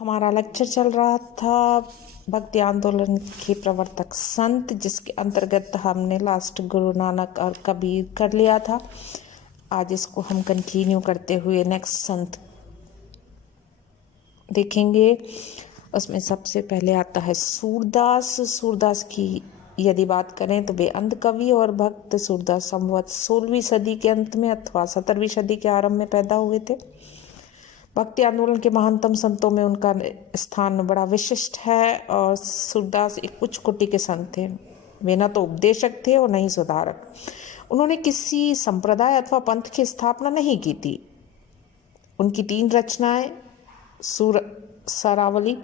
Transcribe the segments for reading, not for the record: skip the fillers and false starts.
हमारा लेक्चर चल रहा था भक्ति आंदोलन के प्रवर्तक संत, जिसके अंतर्गत हमने लास्ट गुरु नानक और कबीर कर लिया था। आज इसको हम कंटिन्यू करते हुए नेक्स्ट संत देखेंगे। उसमें सबसे पहले आता है सूरदास। सूरदास की यदि बात करें तो वे अंध कवि और भक्त सूरदास संवत 16वीं सदी के अंत में अथवा 17वीं सदी के आरंभ में पैदा हुए थे। भक्ति आंदोलन के महानतम संतों में उनका स्थान बड़ा विशिष्ट है और सूरदास एक उच्च कोटि के संत थे। वे न तो उपदेशक थे और न ही सुधारक। उन्होंने किसी संप्रदाय अथवा पंथ की स्थापना नहीं की थी। उनकी 3 रचनाएं सूर सरावली,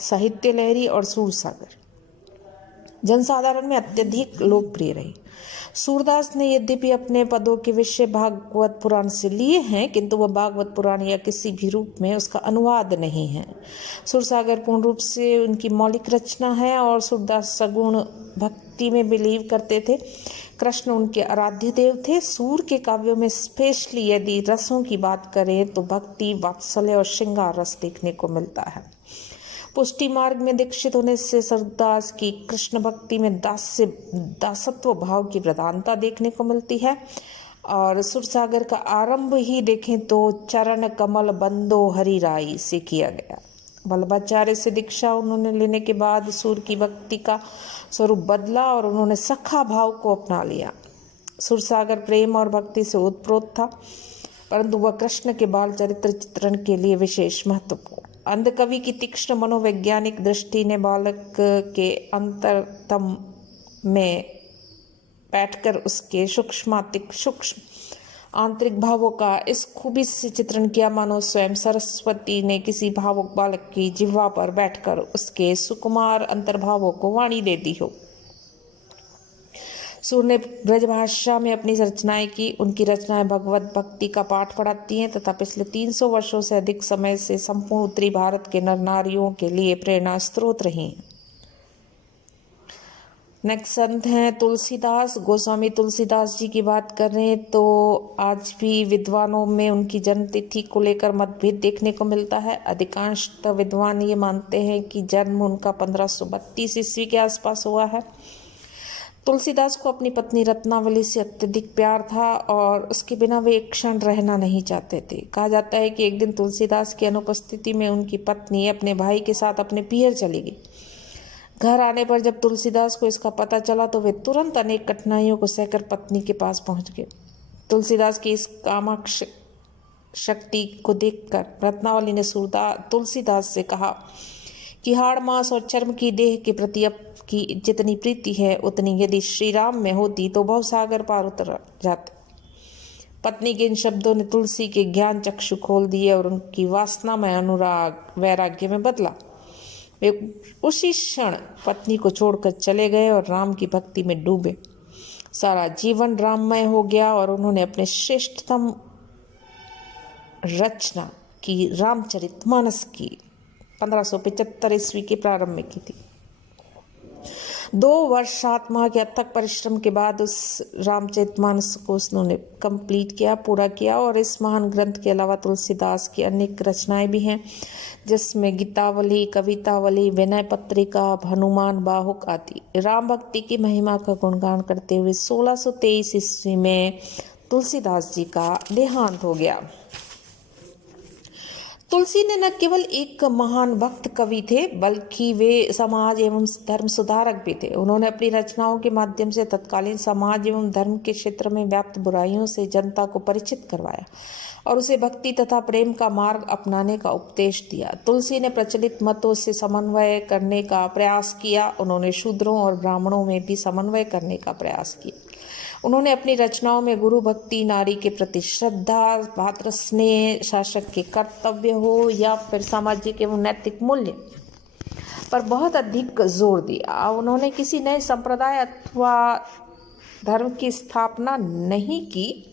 साहित्य लहरी और सूरसागर जनसाधारण में अत्यधिक लोकप्रिय रही। सूरदास ने यद्यपि अपने पदों के विषय भागवत पुराण से लिए हैं, किंतु वह भागवत पुराण या किसी भी रूप में उसका अनुवाद नहीं है। सूरसागर पूर्ण रूप से उनकी मौलिक रचना है और सूरदास सगुण भक्ति में बिलीव करते थे। कृष्ण उनके आराध्य देव थे। सूर के काव्यों में स्पेशली यदि रसों की बात करें तो भक्ति, वात्सल्य और श्रृंगार रस देखने को मिलता है। पुष्टि मार्ग में दीक्षित होने से सूरदास की कृष्ण भक्ति में दासत्व भाव की प्रधानता देखने को मिलती है। और सूरसागर का आरंभ ही देखें तो चरण कमल बंदो हरि राई से किया गया। वल्लभाचार्य से दीक्षा उन्होंने लेने के बाद सूर की भक्ति का स्वरूप बदला और उन्होंने सखा भाव को अपना लिया। सूरसागर प्रेम और भक्ति से ओतप्रोत था, परंतु वह कृष्ण के बाल चरित्र चित्रण के लिए विशेष महत्वपूर्ण। अंध कवि की तीक्ष्ण मनोवैज्ञानिक दृष्टि ने बालक के अंतरतम में बैठकर उसके सूक्ष्म आंतरिक भावों का इस खूबी से चित्रण किया मानो स्वयं सरस्वती ने किसी भावुक बालक की जिह्वा पर बैठकर उसके सुकुमार अंतर्भावों को वाणी दे दी हो। सूर ने ब्रजभाषा में अपनी रचनाएं की। उनकी रचनाएं भगवत भक्ति का पाठ पढ़ाती हैं तथा पिछले 300 वर्षों से अधिक समय से संपूर्ण उत्तरी भारत के नर नारियों के लिए प्रेरणा स्रोत रही हैं। नेक्स्ट संत हैं तुलसीदास। गोस्वामी तुलसीदास जी की बात करें तो आज भी विद्वानों में उनकी जन्म तिथि को लेकर मतभेद देखने को मिलता है। अधिकांश विद्वान ये मानते हैं कि जन्म उनका 1532 ईस्वी के आसपास हुआ है। तुलसीदास को अपनी पत्नी रत्नावली से अत्यधिक प्यार था और उसके बिना वे एक क्षण रहना नहीं चाहते थे। कहा जाता है कि एक दिन तुलसीदास की अनुपस्थिति में उनकी पत्नी अपने भाई के साथ अपने पीहर चली गई। घर आने पर जब तुलसीदास को इसका पता चला तो वे तुरंत अनेक कठिनाइयों को सहकर पत्नी के पास पहुंच गए। तुलसीदास की इस कामाक्ष शक्ति को देखकर रत्नावली ने तुलसीदास से कहा कि हाड़ मांस और चर्म की देह के प्रति की जितनी प्रीति है उतनी यदि श्री राम में होती तो भवसागर पार उतर जाते। पत्नी के इन शब्दों ने तुलसी के ज्ञान चक्षु खोल दिए और उनकी वासना में अनुराग वैराग्य में बदला। वे उसी क्षण पत्नी को छोड़कर चले गए और राम की भक्ति में डूबे। सारा जीवन राममय हो गया और उन्होंने अपने श्रेष्ठतम रचना की रामचरितमानस की 1575 ईस्वी के प्रारंभ में की थी। 2 वर्ष 7 माह के अथक परिश्रम के बाद उस रामचरितमानस को उन्होंने कंप्लीट किया, पूरा किया। और इस महान ग्रंथ के अलावा तुलसीदास की अनेक रचनाएं भी हैं, जिसमें गीतावली, कवितावली, विनय पत्रिका, हनुमान बाहुक आदि। राम भक्ति की महिमा का गुणगान करते हुए 1623 ईस्वी में तुलसीदास जी का देहांत हो गया। तुलसी ने न केवल एक महान भक्त कवि थे बल्कि वे समाज एवं धर्म सुधारक भी थे। उन्होंने अपनी रचनाओं के माध्यम से तत्कालीन समाज एवं धर्म के क्षेत्र में व्याप्त बुराइयों से जनता को परिचित करवाया और उसे भक्ति तथा प्रेम का मार्ग अपनाने का उपदेश दिया। तुलसी ने प्रचलित मतों से समन्वय करने का प्रयास किया। उन्होंने शूद्रों और ब्राह्मणों में भी समन्वय करने का प्रयास किया। उन्होंने अपनी रचनाओं में गुरु भक्ति, नारी के प्रति श्रद्धा, भातृ स्नेह, शासक के कर्तव्य हो या फिर सामाजिक एवं नैतिक मूल्य पर बहुत अधिक जोर दिया। उन्होंने किसी नए संप्रदाय अथवा धर्म की स्थापना नहीं की।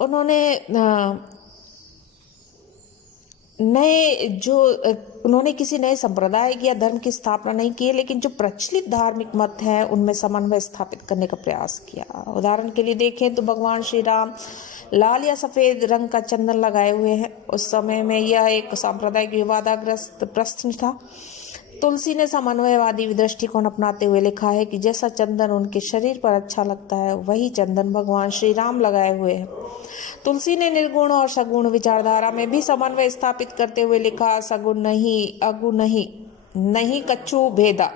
उन्होंने उन्होंने किसी नए संप्रदाय या धर्म की स्थापना नहीं की, लेकिन जो प्रचलित धार्मिक मत है उनमें समन्वय स्थापित करने का प्रयास किया। उदाहरण के लिए देखें तो भगवान श्री राम लाल या सफेद रंग का चंदन लगाए हुए हैं। उस समय में यह एक सांप्रदायिक विवादाग्रस्त प्रश्न था। तुलसी ने समन्वयवादी दृष्टिकोण अपनाते हुए लिखा है कि जैसा चंदन उनके शरीर पर अच्छा लगता है वही चंदन भगवान श्री राम लगाए हुए हैं। तुलसी ने निर्गुण और सगुण विचारधारा में भी समन्वय स्थापित करते हुए लिखा, सगुण नहीं अगुण नहीं कछु भेदा।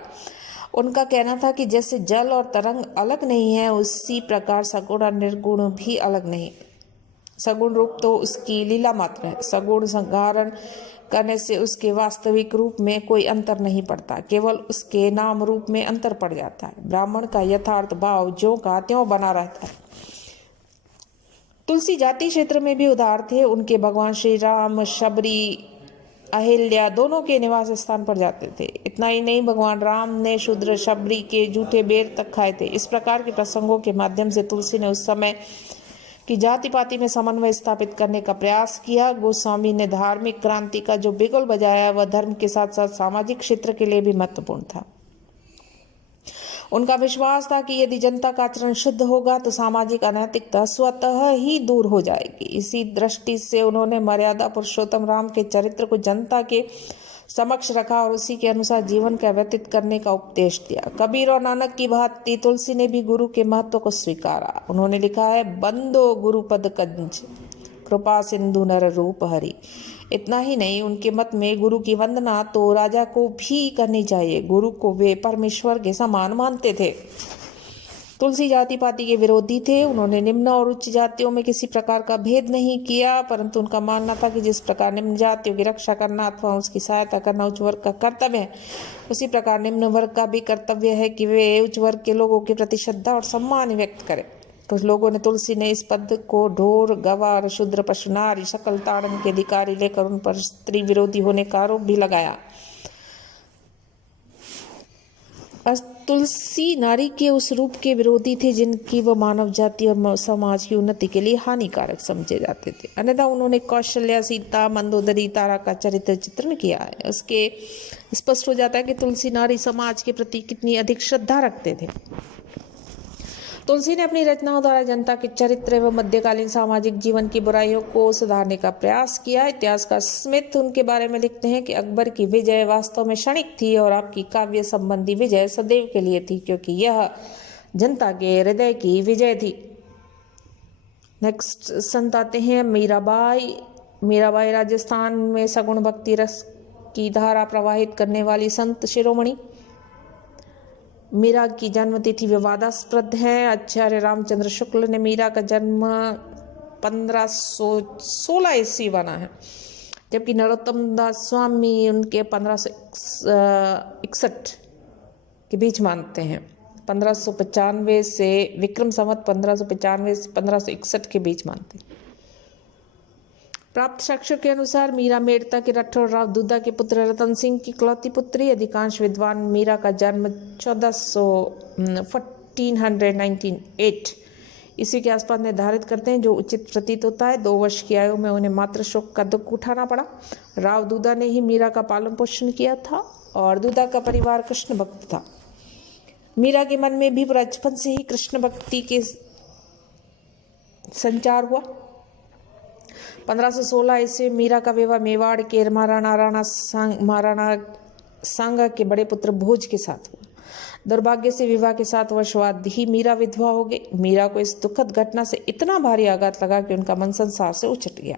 उनका कहना था कि जैसे जल और तरंग अलग नहीं है, उसी प्रकार सगुण और निर्गुण भी अलग नहीं। सगुण रूप तो उसकी लीला मात्र है। सगुण संधारण करने से उसके वास्तविक रूप में कोई अंतर नहीं पड़ता, केवल उसके नाम रूप में अंतर पड़ जाता है। ब्राह्मण का यथार्थ भाव ज्यों का त्यों बना रहता है। तुलसी जाति क्षेत्र में भी उदार थे। उनके भगवान श्री राम शबरी अहिल्या दोनों के निवास स्थान पर जाते थे। इतना ही नहीं, भगवान राम ने शूद्र शबरी के जूठे बेर तक खाए थे। इस प्रकार के प्रसंगों के माध्यम से तुलसी ने उस समय की जाति पाति में समन्वय स्थापित करने का प्रयास किया। गोस्वामी ने धार्मिक क्रांति का जो बिगुल बजाया वह धर्म के साथ साथ सामाजिक क्षेत्र के लिए भी महत्वपूर्ण था। उनका विश्वास था कि यदि जनता का आचरण शुद्ध होगा तो सामाजिक अनैतिकता स्वतः ही दूर हो जाएगी। इसी दृष्टि से उन्होंने मर्यादा पुरुषोत्तम राम के चरित्र को जनता के समक्ष रखा और उसी के अनुसार जीवन का व्यतीत करने का उपदेश दिया। कबीर और नानक की भांति तुलसी ने भी गुरु के महत्व को स्वीकारा। उन्होंने लिखा है, बंदो गुरुपद कंज कृपा सिंधु नर रूप हरि। इतना ही नहीं, उनके मत में गुरु की वंदना तो राजा को भी करनी चाहिए। गुरु को वे परमेश्वर के समान मानते थे। तुलसी जाति पाति के विरोधी थे। उन्होंने निम्न और उच्च जातियों में किसी प्रकार का भेद नहीं किया, परंतु उनका मानना था कि जिस प्रकार निम्न जातियों की रक्षा करना अथवा उसकी सहायता करना उच्च वर्ग का कर्तव्य है, उसी प्रकार निम्न वर्ग का भी कर्तव्य है कि वे उच्च वर्ग के लोगों के प्रति श्रद्धा और सम्मान व्यक्त करें। कुछ लोगों ने तुलसी ने इस पद को ढोर गवार शूद्र पशु नारी सकल ताड़न के अधिकारी लेकर उन पर स्त्री विरोधी होने का आरोप भी लगाया। तुलसी नारी के उस रूप के विरोधी थे जिनकी वह मानव जाति और समाज की उन्नति के लिए हानिकारक समझे जाते थे। अन्यथा उन्होंने कौशल्या, सीता, मंदोदरी, तारा का चरित्र चित्रण किया है। उसके स्पष्ट हो जाता है कि तुलसी नारी समाज के प्रति कितनी अधिक श्रद्धा रखते थे। तुलसी ने अपनी रचनाओं द्वारा जनता के चरित्र एवं मध्यकालीन सामाजिक जीवन की बुराइयों को सुधारने का प्रयास किया। इतिहासकार स्मिथ उनके बारे में लिखते हैं कि अकबर की विजय वास्तव में क्षणिक थी और आपकी काव्य संबंधी विजय सदैव के लिए थी, क्योंकि यह जनता के हृदय की विजय थी। नेक्स्ट संत आते हैं मीराबाई राजस्थान में सगुण भक्ति रस की धारा प्रवाहित करने वाली संत शिरोमणि। मीरा की जन्म तिथि विवादास्पद है। आचार्य रामचंद्र शुक्ल ने मीरा का जन्म 1516 ईस्वी बना है, जबकि नरोत्तम दास स्वामी उनके 1561 के बीच मानते हैं। 1595 से विक्रम संवत 1595 से 1561 के बीच मानते हैं। प्राप्त साक्ष्यों के अनुसार मीरा मेड़ता के राठौर राव दूधा के पुत्र रतन सिंह की इकलौती पुत्री। अधिकांश विद्वान मीरा का जन्म 1498 ईस्वी के आसपास निर्धारित करते हैं, जो उचित प्रतीत होता है। 2 वर्ष की आयु में उन्हें मातृ शोक का दुख उठाना पड़ा। राव दूधा ने ही मीरा का पालन पोषण किया था और दूधा का परिवार कृष्ण भक्त था। मीरा के मन में भी बचपन से ही कृष्ण भक्ति के संचार हुआ। 1516 ईस्वी मीरा का विवाह मेवाड़ के महाराणा सांगा के बड़े पुत्र भोज के साथ हुआ। दुर्भाग्य से विवाह के 7 वर्ष बाद ही मीरा विधवा हो गई। मीरा को इस दुखद घटना से इतना भारी आघात लगा कि उनका मन संसार से उछट गया।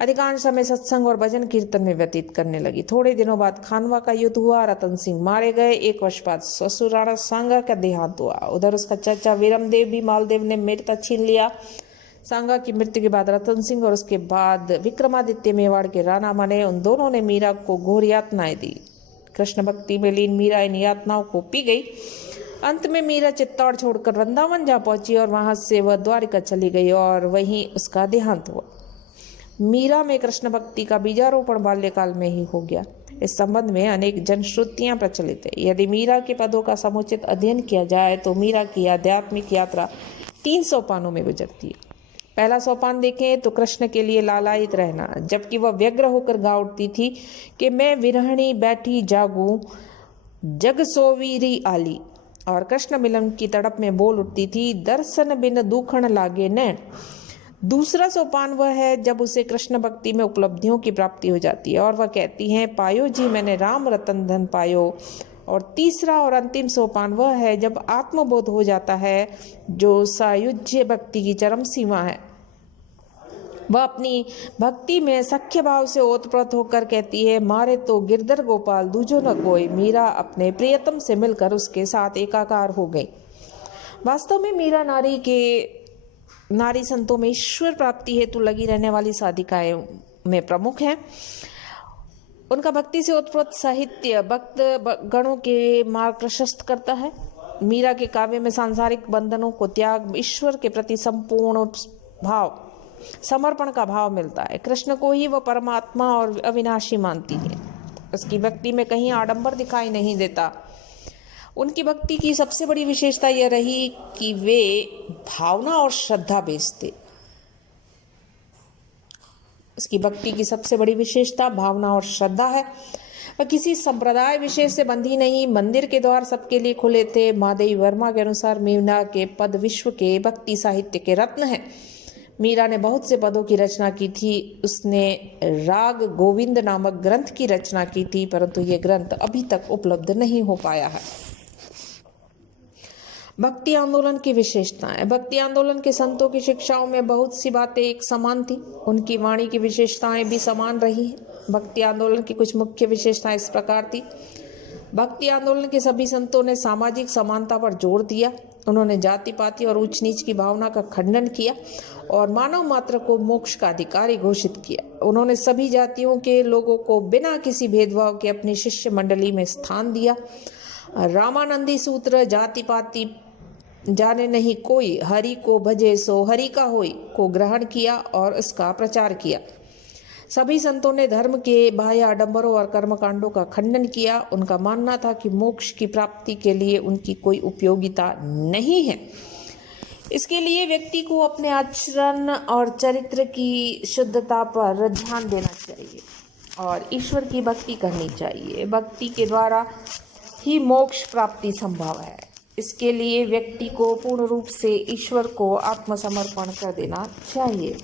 अधिकांश समय सत्संग और भजन कीर्तन में व्यतीत करने लगी। थोड़े दिनों बाद खानवा का युद्ध हुआ, रतन सिंह मारे गए। 1 वर्ष बाद ससुर राणा सांगा का देहांत हुआ। उधर उसका चाचा वीरमदेव भी मालदेव ने मेड़ता छीन लिया। सांगा की मृत्यु के बाद रतन सिंह और उसके बाद विक्रमादित्य मेवाड़ के राणा बने। उन दोनों ने मीरा को घोर यातनाएं दी। कृष्ण भक्ति में लीन मीरा इन यातनाओं को पी गई। अंत में मीरा चित्तौड़ छोड़कर वृंदावन जा पहुंची और वहां से वह द्वारिका चली गई और वहीं उसका देहांत हुआ। मीरा में कृष्ण भक्ति का बीजारोपण बाल्यकाल में ही हो गया। इस संबंध में अनेक जनश्रुतियां प्रचलित है। यदि मीरा के पदों का समुचित अध्ययन किया जाए तो मीरा की आध्यात्मिक यात्रा 300 पानों में गुजरती है। पहला सोपान देखें तो कृष्ण के लिए लालायित रहना, जबकि वह व्यग्र होकर गा उठती थी कि मैं विरहणी बैठी जागूं जग सोवीरी आली, और कृष्ण मिलन की तड़प में बोल उठती थी दर्शन बिन दूखण लागे नैन। दूसरा सोपान वह है जब उसे कृष्ण भक्ति में उपलब्धियों की प्राप्ति हो जाती है और वह कहती है पायो जी मैंने राम रतन धन पायो। और तीसरा और अंतिम सोपान वह है जब आत्मबोध हो जाता है, जो सायुज्य भक्ति की चरम सीमा है। वह अपनी भक्ति में सख्य भाव से ओतप्रोत होकर कहती है मारे तो गिरधर गोपाल दूजो न कोई। मीरा अपने प्रियतम से मिलकर उसके साथ एकाकार हो गई। वास्तव में मीरा नारी संतों में ईश्वर प्राप्ति हेतु लगी रहने वाली साधिकाएं में प्रमुख है। उनका भक्ति से उत्प्रोत साहित्य भक्त गणों के मार्ग प्रशस्त करता है। मीरा के काव्य में सांसारिक बंधनों को त्याग, ईश्वर के प्रति संपूर्ण भाव, समर्पण का भाव मिलता है। कृष्ण को ही वह परमात्मा और अविनाशी मानती है। उसकी भक्ति में कहीं आडंबर दिखाई नहीं देता। उनकी भक्ति की सबसे बड़ी विशेषता यह रही कि वे भावना और श्रद्धा बेचते। उसकी भक्ति की सबसे बड़ी विशेषता भावना और श्रद्धा है। वह किसी संप्रदाय विशेष से बंधी नहीं। मंदिर के द्वार सबके लिए खुले थे। महादेवी वर्मा के अनुसार मीरा के पद विश्व के भक्ति साहित्य के रत्न हैं। मीरा ने बहुत से पदों की रचना की थी। उसने राग गोविंद नामक ग्रंथ की रचना की थी, परंतु यह ग्रंथ अभी तक उपलब्ध नहीं हो पाया है। भक्ति आंदोलन की विशेषताएं। भक्ति आंदोलन के संतों की शिक्षाओं में बहुत सी बातें एक समान थी। उनकी वाणी की विशेषताएं भी समान रही हैं। भक्ति आंदोलन की कुछ मुख्य विशेषताएं इस प्रकार थी। भक्ति आंदोलन के सभी संतों ने सामाजिक समानता पर जोर दिया। उन्होंने जाति पाति और ऊंच नीच की भावना का खंडन किया और मानव मात्र को मोक्ष का अधिकारी घोषित किया। उन्होंने सभी जातियों के लोगों को बिना किसी भेदभाव के अपनी शिष्य मंडली में स्थान दिया। रामानंदी सूत्र जाति पाति जाने नहीं कोई, हरि को भजे सो हरि का होई को ग्रहण किया और इसका प्रचार किया। सभी संतों ने धर्म के बाह्य आडंबरों और कर्मकांडों का खंडन किया। उनका मानना था कि मोक्ष की प्राप्ति के लिए उनकी कोई उपयोगिता नहीं है। इसके लिए व्यक्ति को अपने आचरण और चरित्र की शुद्धता पर ध्यान देना चाहिए और ईश्वर की भक्ति करनी चाहिए। भक्ति के द्वारा ही मोक्ष प्राप्ति संभव है। इसके लिए व्यक्ति को पूर्ण रूप से ईश्वर को आत्मसमर्पण कर देना चाहिए।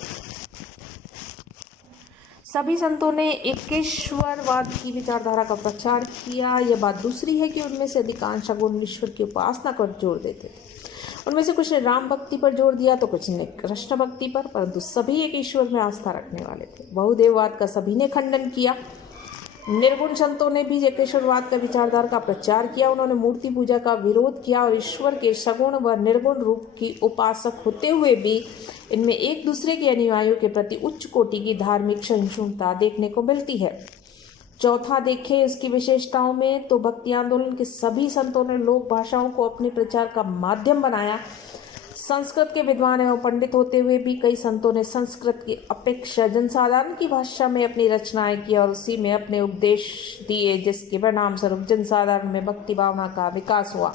सभी संतों ने एकेश्वरवाद की विचारधारा का प्रचार किया। यह बात दूसरी है कि उनमें से अधिकांश सगुण ईश्वर की उपासना पर जोर देते थे। उनमें से कुछ ने राम भक्ति पर जोर दिया तो कुछ ने कृष्ण भक्ति पर, परंतु सभी एक ईश्वर में आस्था रखने वाले थे। बहुदेववाद का सभी ने खंडन किया। निर्गुण संतों ने भी एकेश्वरवाद का विचारधारा का प्रचार किया। उन्होंने मूर्ति पूजा का विरोध किया और ईश्वर के सगुण व निर्गुण रूप की उपासक होते हुए भी इनमें एक दूसरे के अनुयायियों के प्रति उच्च कोटि की धार्मिक सहिष्णुता देखने को मिलती है। चौथा देखें इसकी विशेषताओं में तो भक्ति आंदोलन के सभी संतों ने लोक भाषाओं को अपने प्रचार का माध्यम बनाया। संस्कृत के विद्वान एवं पंडित होते हुए भी कई संतों ने संस्कृत की अपेक्षा जनसाधारण की भाषा में अपनी रचनाएं की और उसी में अपने उपदेश दिए, जिसके परिणाम स्वरूप जनसाधारण में भक्ति भावना का विकास हुआ।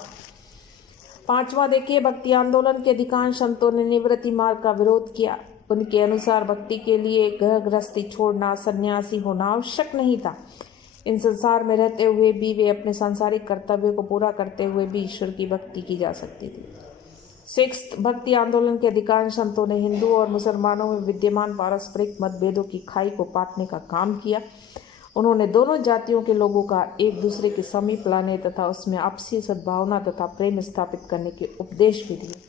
पांचवा देखिए भक्ति आंदोलन के अधिकांश संतों ने निवृत्ति मार्ग का विरोध किया। उनके अनुसार भक्ति के लिए घर गृहस्थी छोड़ना, सन्यासी होना आवश्यक नहीं था। इन संसार में रहते हुए भी वे अपने सांसारिक कर्तव्यों को पूरा करते हुए भी ईश्वर की भक्ति की जा सकती थी। सिक्स्थ, भक्ति आंदोलन के अधिकांश संतों ने हिंदू और मुसलमानों में विद्यमान पारस्परिक मतभेदों की खाई को पाटने का काम किया। उन्होंने दोनों जातियों के लोगों का एक दूसरे के समीप लाने तथा उसमें आपसी सद्भावना तथा प्रेम स्थापित करने के उपदेश भी दिए।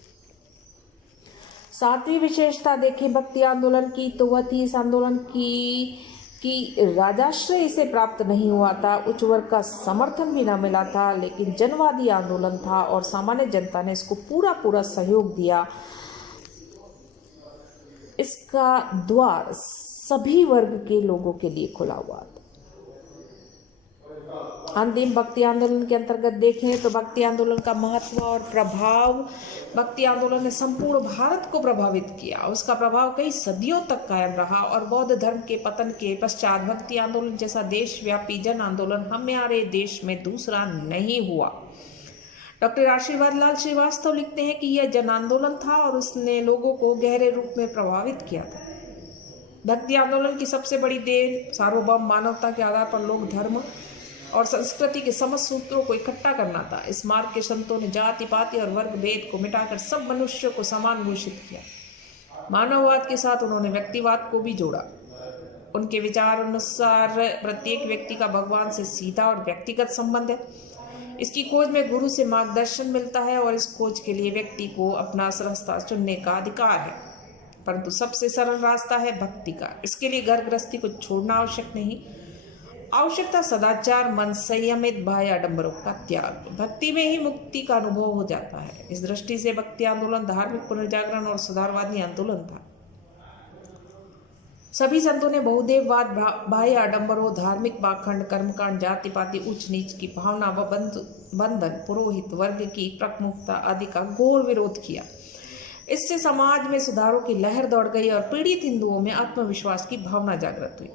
सातवीं विशेषता देखिए भक्ति आंदोलन की तो वह थी इस आंदोलन की राजाश्रय इसे प्राप्त नहीं हुआ था, उच्च वर्ग का समर्थन भी न मिला था, लेकिन जनवादी आंदोलन था और सामान्य जनता ने इसको पूरा सहयोग दिया। इसका द्वार सभी वर्ग के लोगों के लिए खुला हुआ था। अंतिम भक्ति आंदोलन के अंतर्गत देखें तो भक्ति आंदोलन का महत्व और प्रभाव। भक्ति आंदोलन ने संपूर्ण भारत को प्रभावित किया। उसका प्रभाव कई सदियों तक कायम रहा और बौद्ध धर्म के पतन के पश्चात भक्ति आंदोलन जैसा देशव्यापी जन आंदोलन हमारे देश में दूसरा नहीं हुआ। डॉक्टर आशीर्वाद लाल श्रीवास्तव लिखते हैं कि यह जन आंदोलन था और उसने लोगों को गहरे रूप में प्रभावित किया था। भक्ति आंदोलन की सबसे बड़ी देन सार्वभौम मानवता के आधार पर लोक धर्म और संस्कृति के समस्त सूत्रों को इकट्ठा करना था। इस मार्ग के संतों ने जाति पाति और वर्ग भेद को मिटाकर सब मनुष्यों को समान घोषित किया। मानववाद के साथ उन्होंने व्यक्तिवाद को भी जोड़ा। उनके विचार अनुसार प्रत्येक व्यक्ति का भगवान से सीधा और व्यक्तिगत संबंध है। इसकी खोज में गुरु से मार्गदर्शन मिलता है और इस खोज के लिए व्यक्ति को अपना रास्ता चुनने का अधिकार है, परंतु सबसे सरल रास्ता है भक्ति का। इसके लिए घर गृहस्थी को छोड़ना आवश्यक नहीं। आवश्यकता सदाचार, मन संयमित, बाह्य आडंबरों का त्याग। भक्ति में ही मुक्ति का अनुभव हो जाता है। इस दृष्टि से भक्ति आंदोलन धार्मिक पुनर्जागरण और सुधारवादी आंदोलन था। सभी संतों ने बहुदेववाद, बाह्य आडंबरों, धार्मिक पाखंड, कर्मकांड, जाति पाति, उच्च नीच की भावना व बंधन, पुरोहित वर्ग की प्रमुखता आदि का घोर विरोध किया। इससे समाज में सुधारों की लहर दौड़ गई और पीड़ित हिंदुओं में आत्मविश्वास की भावना जागृत हुई।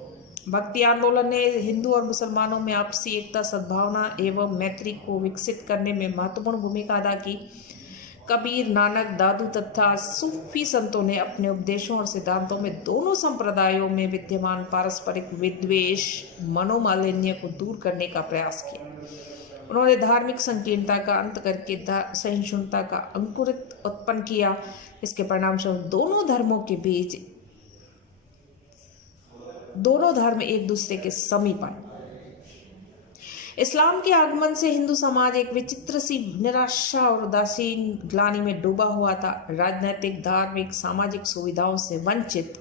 भक्ति आंदोलन ने हिंदू और मुसलमानों में आपसी एकता, सद्भावना एवं मैत्री को विकसित करने में महत्वपूर्ण भूमिका अदा की। कबीर, नानक, दादू तथा सूफी संतों ने अपने उपदेशों और सिद्धांतों में दोनों संप्रदायों में विद्यमान पारस्परिक विद्वेष, मनोमालिन्य को दूर करने का प्रयास किया। उन्होंने धार्मिक संकीर्णता का अंत करके सहिष्णुता का अंकुरित उत्पन्न किया। इसके परिणामस्वरूप दोनों धर्म एक दूसरे के समीप आए। इस्लाम के आगमन से हिंदू समाज एक विचित्र सी निराशा और उदासीन ग्लानि में डूबा हुआ था। राजनैतिक, धार्मिक, सामाजिक सुविधाओं से वंचित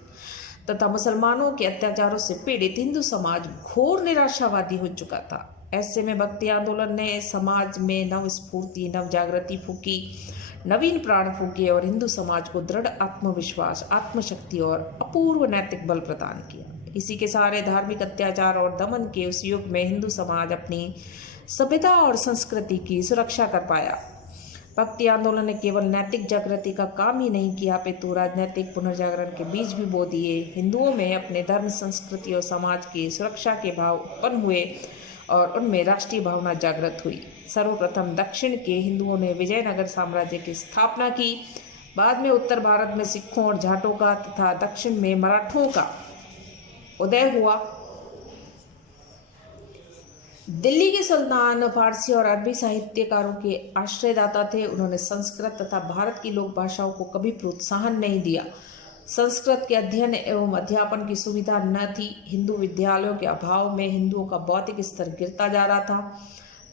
तथा मुसलमानों के अत्याचारों से पीड़ित हिंदू समाज घोर निराशावादी हो चुका था। ऐसे में भक्ति आंदोलन ने समाज में नव स्फूर्ति, नव जागृति फूकी, नवीन प्राण फूके और हिंदू समाज को दृढ़ आत्मविश्वास, आत्मशक्ति और अपूर्व नैतिक बल प्रदान किया। इसी के सारे धार्मिक अत्याचार और दमन के उस युग में हिंदू समाज अपनी सभ्यता और संस्कृति की सुरक्षा कर पाया। भक्ति आंदोलन ने केवल नैतिक जागृति का काम ही नहीं किया, अपितु राजनैतिक पुनर्जागरण के बीज भी बो दिए। हिंदुओं में अपने धर्म, संस्कृति और समाज की सुरक्षा के भाव उत्पन्न हुए और उनमें राष्ट्रीय भावना जागृत हुई। सर्वप्रथम दक्षिण के हिंदुओं ने विजयनगर साम्राज्य की स्थापना की। बाद में उत्तर भारत में सिखों और जाटों का तथा दक्षिण में मराठों का उदय हुआ। दिल्ली के सुल्तान फारसी और अरबी साहित्यकारों के आश्रयदाता थे। उन्होंने संस्कृत तथा भारत की लोक भाषाओं को कभी प्रोत्साहन नहीं दिया। संस्कृत के अध्ययन एवं अध्यापन की सुविधा न थी। हिंदू विद्यालयों के अभाव में हिंदुओं का बौद्धिक स्तर गिरता जा रहा था।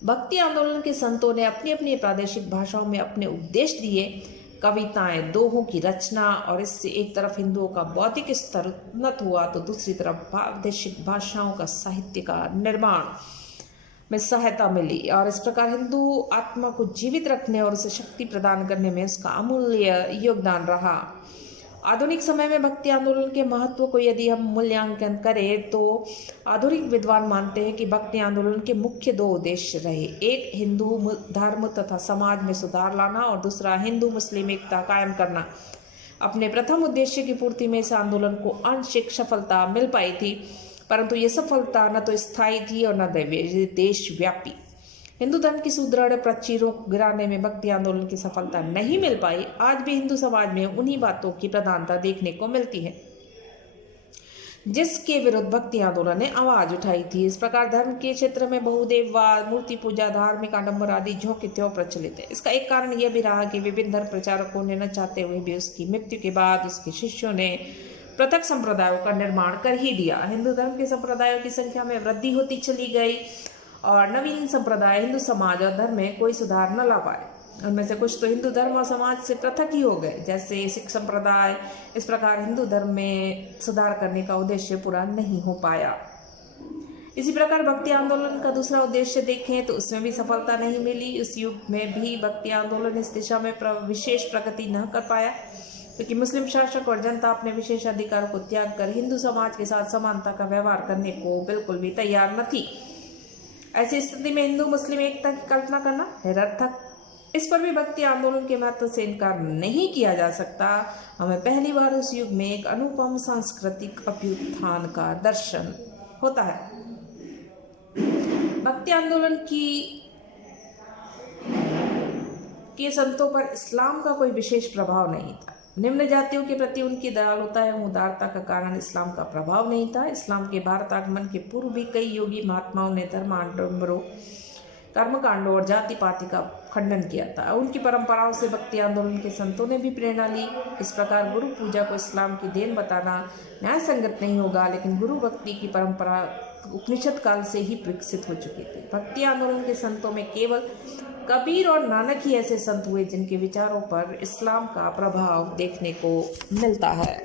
भक्ति आंदोलन के संतों ने अपनी अपनी प्रादेशिक भाषाओं में अपने उपदेश दिए। कविताएं, दोहों की रचना और इससे एक तरफ हिंदुओं का बौद्धिक स्तर उन्नत हुआ तो दूसरी तरफ प्रादेशिक भाषाओं का साहित्य का निर्माण में सहायता मिली और इस प्रकार हिंदू आत्मा को जीवित रखने और उसे शक्ति प्रदान करने में उसका अमूल्य योगदान रहा। आधुनिक समय में भक्ति आंदोलन के महत्व को यदि हम मूल्यांकन करें तो आधुनिक विद्वान मानते हैं कि भक्ति आंदोलन के मुख्य दो उद्देश्य रहे। एक, हिंदू धर्म तथा समाज में सुधार लाना और दूसरा, हिंदू मुस्लिम एकता कायम करना। अपने प्रथम उद्देश्य की पूर्ति में इस आंदोलन को आंशिक सफलता मिल पाई थी, परंतु ये सफलता न तो स्थायी थी और न देशव्यापी। हिंदू धर्म की सुदृढ़ प्राचीरों को गिराने में भक्ति आंदोलन की सफलता नहीं मिल पाई। आज भी हिंदू समाज में उन्हीं बातों की प्रधानता देखने को मिलती है जिसके विरुद्ध भक्ति आंदोलन ने आवाज उठाई थी। इस प्रकार धर्म के क्षेत्र में बहुदेववाद, मूर्ति पूजा, धार्मिक आडंबर आदि ज्यों की त्यों प्रचलित है। इसका एक कारण यह भी रहा कि विभिन्न धर्म प्रचारकों ने न चाहते हुए भी उसकी मृत्यु के बाद उसके शिष्यों ने पृथक संप्रदायों का निर्माण कर ही दिया। हिंदू धर्म के संप्रदायों की संख्या में वृद्धि होती चली गई और नवीन संप्रदाय हिंदू समाज और धर्म में कोई सुधार न ला पाए। उनमें से कुछ तो हिंदू धर्म और समाज से पृथक ही हो गए, जैसे सिख संप्रदाय। इस प्रकार हिंदू धर्म में सुधार करने का उद्देश्य पूरा नहीं हो पाया। इसी प्रकार भक्ति आंदोलन का दूसरा उद्देश्य देखें तो उसमें भी सफलता नहीं मिली। उस युग में भी भक्ति आंदोलन इस दिशा में विशेष प्रगति न कर पाया क्योंकि मुस्लिम शासक और जनता अपने विशेष अधिकारों को त्याग कर हिंदू समाज के साथ समानता का व्यवहार करने को बिल्कुल भी तैयार न थी। ऐसी स्थिति में हिंदू मुस्लिम एकता की कल्पना करना निरर्थक। इस पर भी भक्ति आंदोलन के महत्व से इनकार नहीं किया जा सकता। हमें पहली बार उस युग में एक अनुपम सांस्कृतिक अभ्युत्थान का दर्शन होता है। भक्ति आंदोलन की के संतों पर इस्लाम का कोई विशेष प्रभाव नहीं था। निम्न जातियों के प्रति उनकी दयालुता एवं उदारता का कारण इस्लाम का प्रभाव नहीं था। इस्लाम के भारत आगमन के पूर्व भी कई योगी महात्माओं ने धर्माडंबरों, कर्मकांडों और जाति पाति का खंडन किया था। उनकी परंपराओं से भक्ति आंदोलन के संतों ने भी प्रेरणा ली। इस प्रकार गुरु पूजा को इस्लाम की देन बताना न्याय संगत नहीं होगा, लेकिन गुरु भक्ति की परंपरा उपनिषद काल से ही विकसित हो चुकी थी। भक्ति आंदोलन के संतों में केवल कबीर और नानक ही ऐसे संत हुए जिनके विचारों पर इस्लाम का प्रभाव देखने को मिलता है।